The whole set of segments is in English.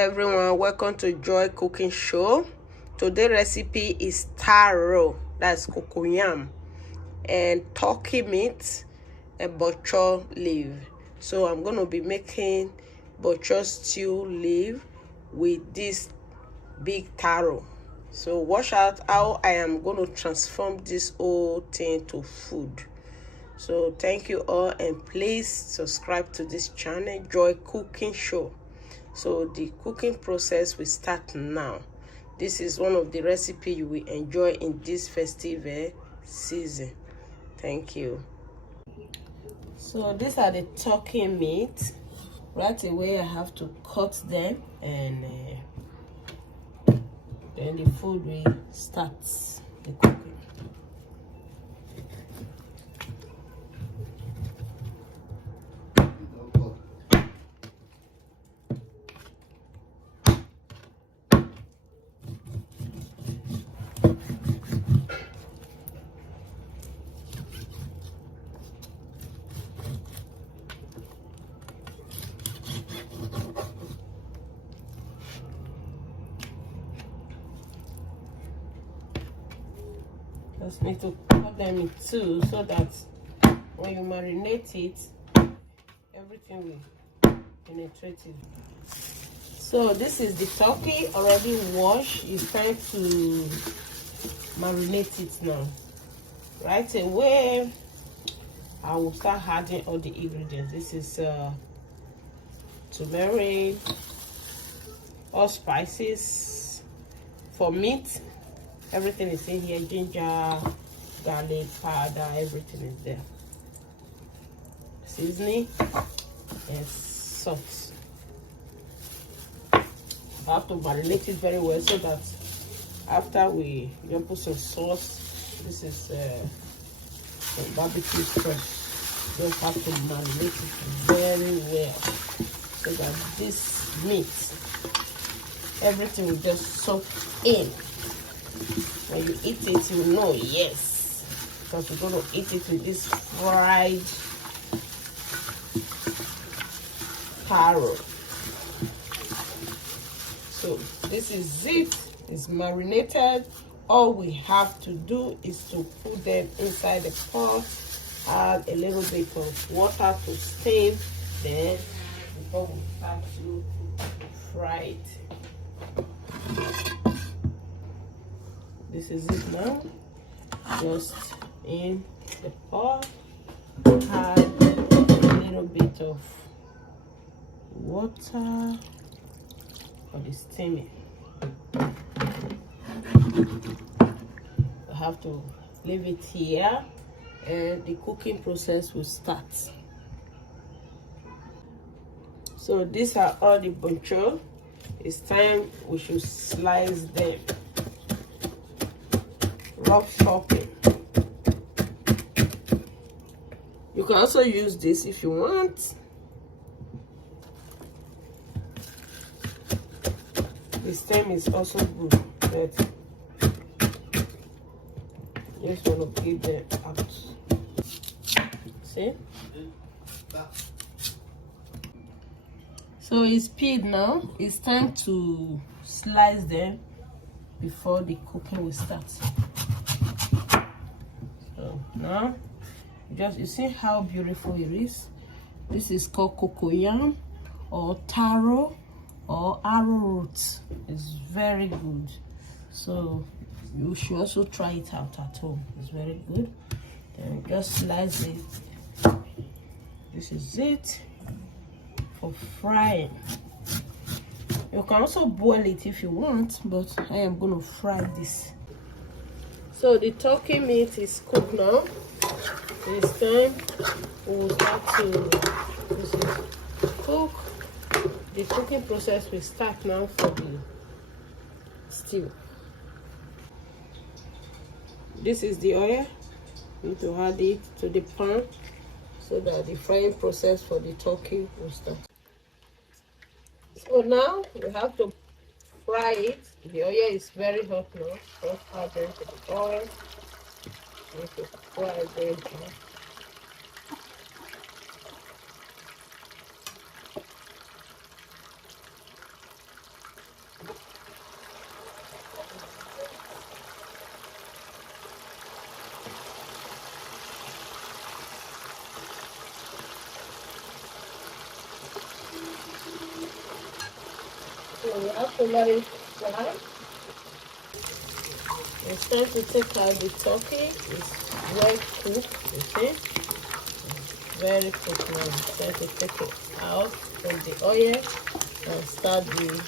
everyone, welcome to Joy Cooking Show. Today's recipe is taro, that's cocoyam, and turkey meat and bok choy leaf. So I'm going to be making bok choy stew leaf with this big taro. So watch out how I am going to transform this whole thing to food. So thank you all, and please subscribe to this channel, Joy Cooking Show. So the cooking process will start now. This is one of the recipes you will enjoy in this festive season. Thank you. So these are the turkey meat. Right away I have to cut them, and then the food will start the cooking. Just need to cut them in two so that when you marinate it, everything will penetrate it. So this is the turkey already washed. It's time to marinate it now. Right away, I will start adding all the ingredients. This is turmeric, all spices. For meat, everything is in here: ginger, garlic powder, everything is there. Seasoning and salt. I have to marinate it very well so that after we put some sauce. This is some barbecue sauce. You have to marinate it very well so that this meat, everything will just soak in. When you eat it, you know, yes, because we're going to eat it with this fried taro. So this is it. It's marinated. All we have to do is to put them inside the pot, add a little bit of water to steam, then before we start to fry it. This is it now. Just in the pot, add a little bit of water for the steaming. I have to leave it here, and the cooking process will start. So these are all the bok choy. It's time we should slice them. Rough chopping. You can also use this if you want. The stem is also good, but just want to keep them out. See? So it's peeled now. It's time to slice them before the cooking will start. So now, you see how beautiful it is. This is called cocoyam or taro or arrowroot. It's very good. So you should also try it out at home. It's very good. Then just slice it. This is it for frying. You can also boil it if you want, but I am going to fry this. So the turkey meat is cooked now. It's time we will start to cook. The cooking process will start now for the stew. This is the oil. You need to add it to the pan so that the frying process for the turkey will start. So now we have to fry it. The oil is very hot now. Just add it to the oil. You need to fry it very hot. So we have to let it fry. It's time to take out the turkey. It's well cooked, you see? Very cooked now. It's time to take it out from the oil and start the...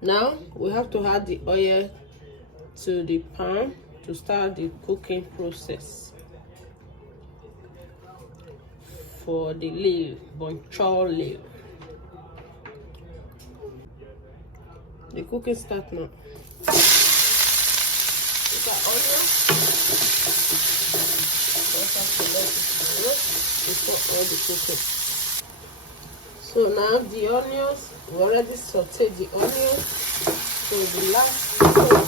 Now we have to add the oil to the pan to start the cooking process for the leaf, Bok Choy leaf. The cooking start now. Put the onion. Just have to let it roast before all the cooking. So now the onions, we already sauteed the onions. So the last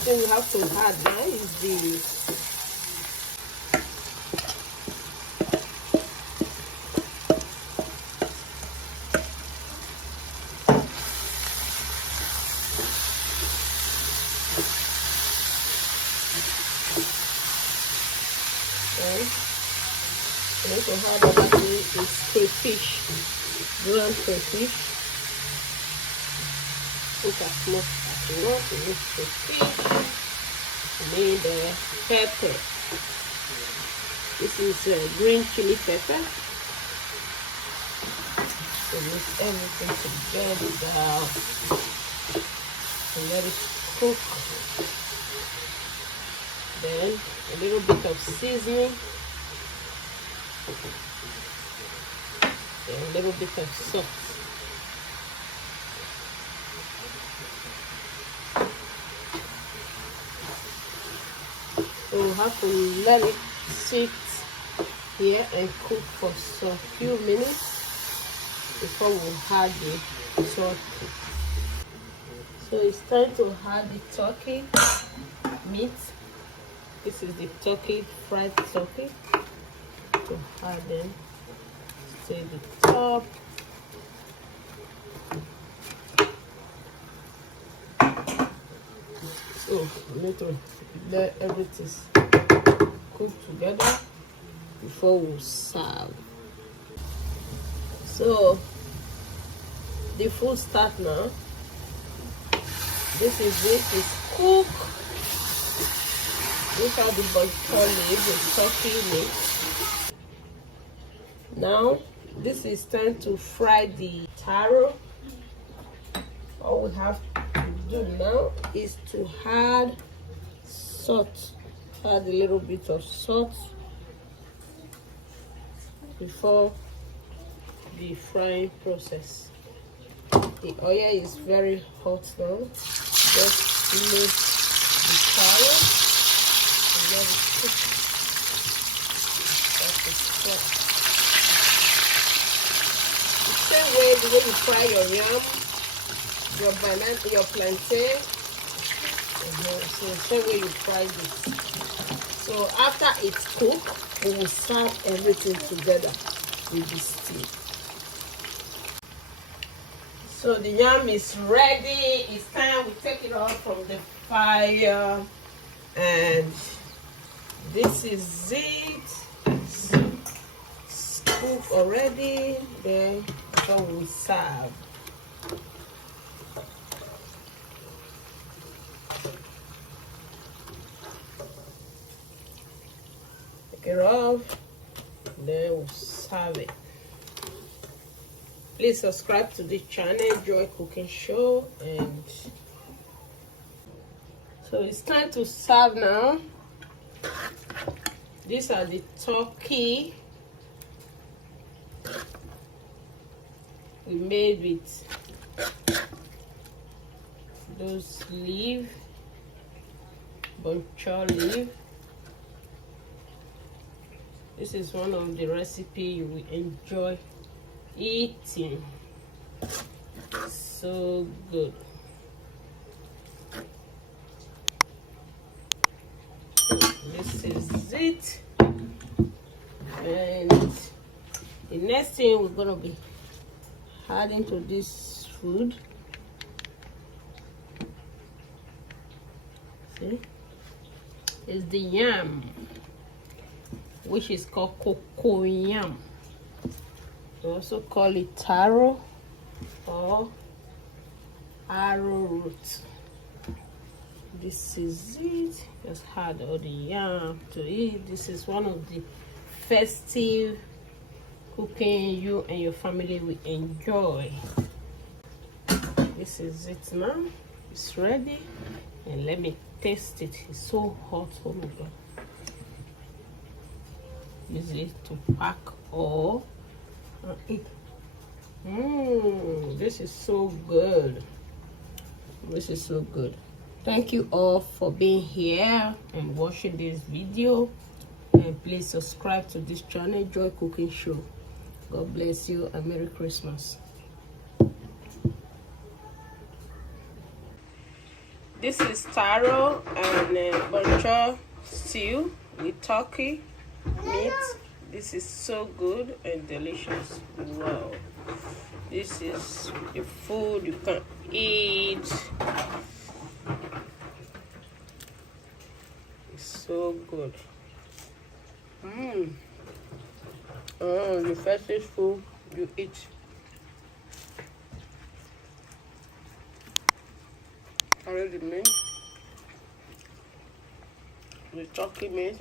thing we have to add now is the I need to add another thing is crayfish, ground crayfish. Cook as much as you want to use crayfish. Need pepper. This is green chili pepper. So mix everything together and let it cook. Then a little bit of seasoning. And a little bit of salt. So we have to let it sit here and cook for some few minutes before we add the turkey. So it's time to add the turkey meat. This is the turkey, fried turkey. To add them to the top. So we need to let everything cook together before we serve. So the food start now. This is it, it's cooked. Look at the Bok Choy leaf, the turkey meat. Now this is time to fry the taro. All we have to do now is to add salt. Add a little bit of salt before the frying process. The oil is very hot now. Just mix the taro and let it cook. That's the salt. The same way the way you fry your yam, your banana, your plantain. So the same way you fry this. So after it's cooked, we will serve everything together with the stew. So the yam is ready. It's time we take it off from the fire, and this is it. It's cooked already. Then so we serve. Take it off. Then we'll serve it. Please subscribe to this channel, Joy Cooking Show, and so it's time to serve now. These are the turkey we made with those leaves, Bok Choy leaf. This is one of the recipe you will enjoy eating. So good. This is it. And the next thing we're gonna be adding to this food, see, is the yam, which is called cocoyam. We also call it taro or arrowroot. This is it. Just had all the yam to eat. This is one of the festive cooking you and your family will enjoy. This is it now. It's ready, and let me taste it. It's so hot. Oh my god. Use it to pack or eat. This is so good. This is so good. Thank you all for being here and watching this video, and please subscribe to this channel, Joy Cooking Show. God bless you and Merry Christmas. This is taro and Bok Choy stew with turkey meat. This is so good and delicious. Wow, this is the food you can eat. It's so good. The freshest food you eat. Carry the meat, the turkey meat.